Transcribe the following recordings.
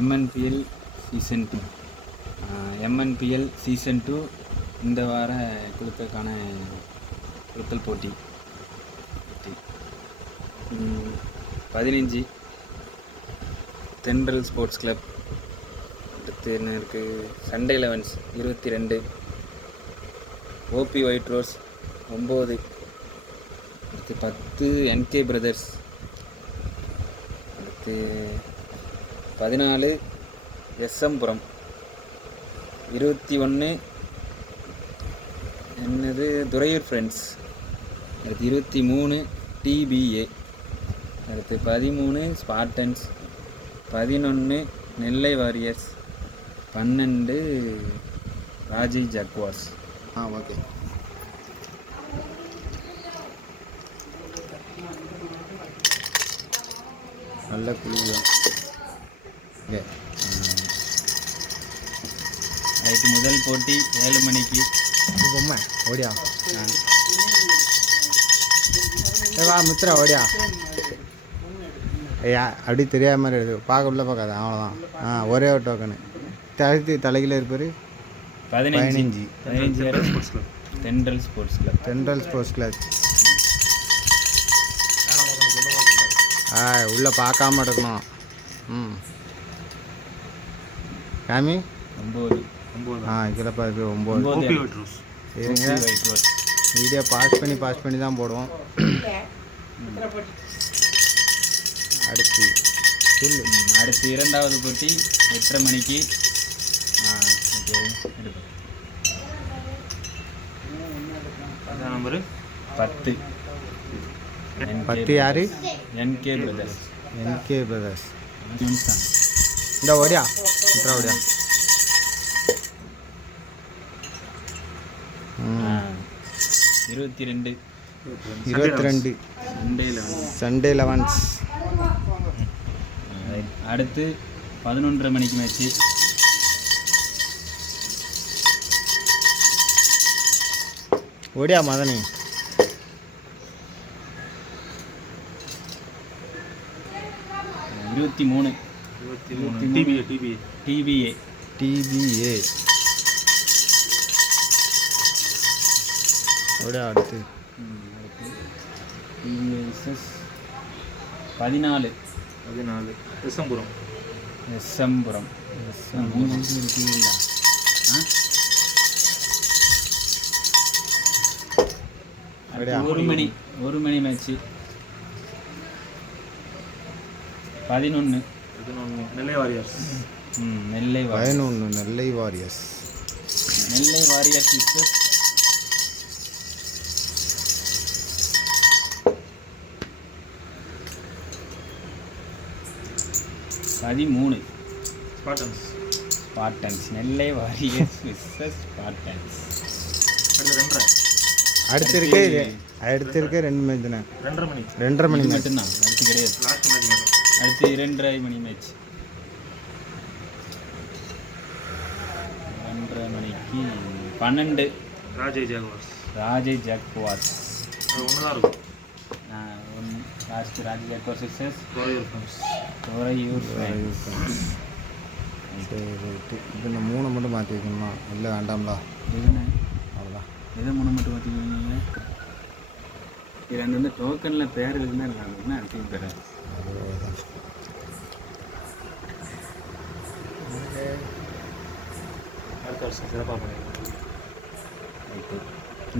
எம்என்பிஎல் season 2 எம்என்பிஎல் season 2 இந்த வார குழுக்களுக்கான குழுக்கள் போட்டி 15 தென்றல் ஸ்போர்ட்ஸ் கிளப். அடுத்து என்ன இருக்குது? சண்டே 11 22, ஓபி ஒயிட் ரோஸ் 9, அடுத்து 10 என்கே பிரதர்ஸ், அடுத்து 14 எஸ்எம்புரம், 21 என்னது துரையூர் ஃப்ரெண்ட்ஸ், அடுத்து 23 டிபிஏ, அடுத்து 13 ஸ்பார்டன்ஸ், 11 நெல்லை வாரியர்ஸ், 12 ராஜை ஜக்வார்ஸ். ஓகே. நல்ல குழு. Okay right. முதல் போட்டி 7 மணிக்கு. பொம்மை ஓடியா வா மித்ரா ஓடியா. ஐயா அப்படி தெரியாத மாதிரி இருக்குது. பார்க்க உள்ள பார்க்காத அவ்வளோதான். ஒரே ஒரு டோக்கனு. தலையில் இருப்பார். 15 தென்றல் ஸ்போர்ட்ஸ் கிளப். தென்றல் ஸ்போர்ட்ஸ் கிளப். உள்ளே பார்க்காம எடுக்கணும். காமி 9. இதில் பார்த்து 9. சரிங்க, வீடியோ பாஸ் பண்ணி தான் போடுவோம். அடுத்து இரண்டாவது போட்டி 8:30 மணிக்கு. நம்பரு 10 யாரு? என்கே பிரதர்ஸ். இந்த ஓடியா மித்ரா ஓடியா. 22 சண்டே 11. அடுத்து 11:30 மணிக்கு மேட்ச்சு. ஓடியா மதனி. 23 டிபிஏ. ஓடியா. அடுத்து 14 எஸ்எம்புரம். 1 மணி மேட்ச்சு. 11 நெல்லை வாரியர்ஸ். நெல்லை 11 நெல்லை வாரியர்ஸ். சிஸ்டர். 13 ஸ்பார்டன்ஸ். நெல்லை வாரியர்ஸ் விசஸ் ஸ்பார்டன்ஸ். அடுத்து இருக்க 2 மேட்ச் தானே. 2:30 மணி மட்டும்தான். அடுத்து கிடையாது. அடுத்து 2:30 மணி மேட்ச். 2:30 மணிக்கு 12 ராஜை ஜக்வார்ஸ். ஒன்றுதான் இருக்கும். லாஸ்ட் ராஜை ஜக்வார்ஸ் விசஸ் துரையூர் ஃப்ரெண்ட்ஸ். சரி ரைட்டு. இப்போ இந்த 3 மட்டும் மாற்றி வைக்கணுமா? இல்லை வேண்டாம்ல. அவ்வளோதான். எதை 3 மட்டும் மாற்றிக்கிறீங்க? இதில் வந்து டோக்கனில் பேர் இருந்தால் இருக்காங்கன்னா அடுத்து பேர். அவ்வளோதான். அடுத்த வருஷம் சிறப்பாக பண்ணிடுவோம்.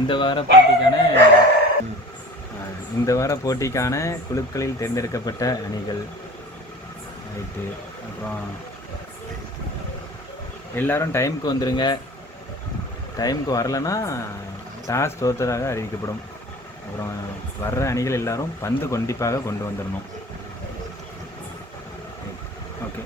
இந்த வார போட்டிக்கான குழுக்களில் தேர்ந்தெடுக்கப்பட்ட அணிகள். ரைட்டு. அப்புறம் எல்லோரும் டைமுக்கு வந்துடுங்க. டைமுக்கு வரலைன்னா டாஸ் தோற்றதாக அறிவிக்கப்படும். அப்புறம் வர்ற அணிகள் எல்லோரும் பந்து கண்டிப்பாக கொண்டு வந்துடணும். ஓகே.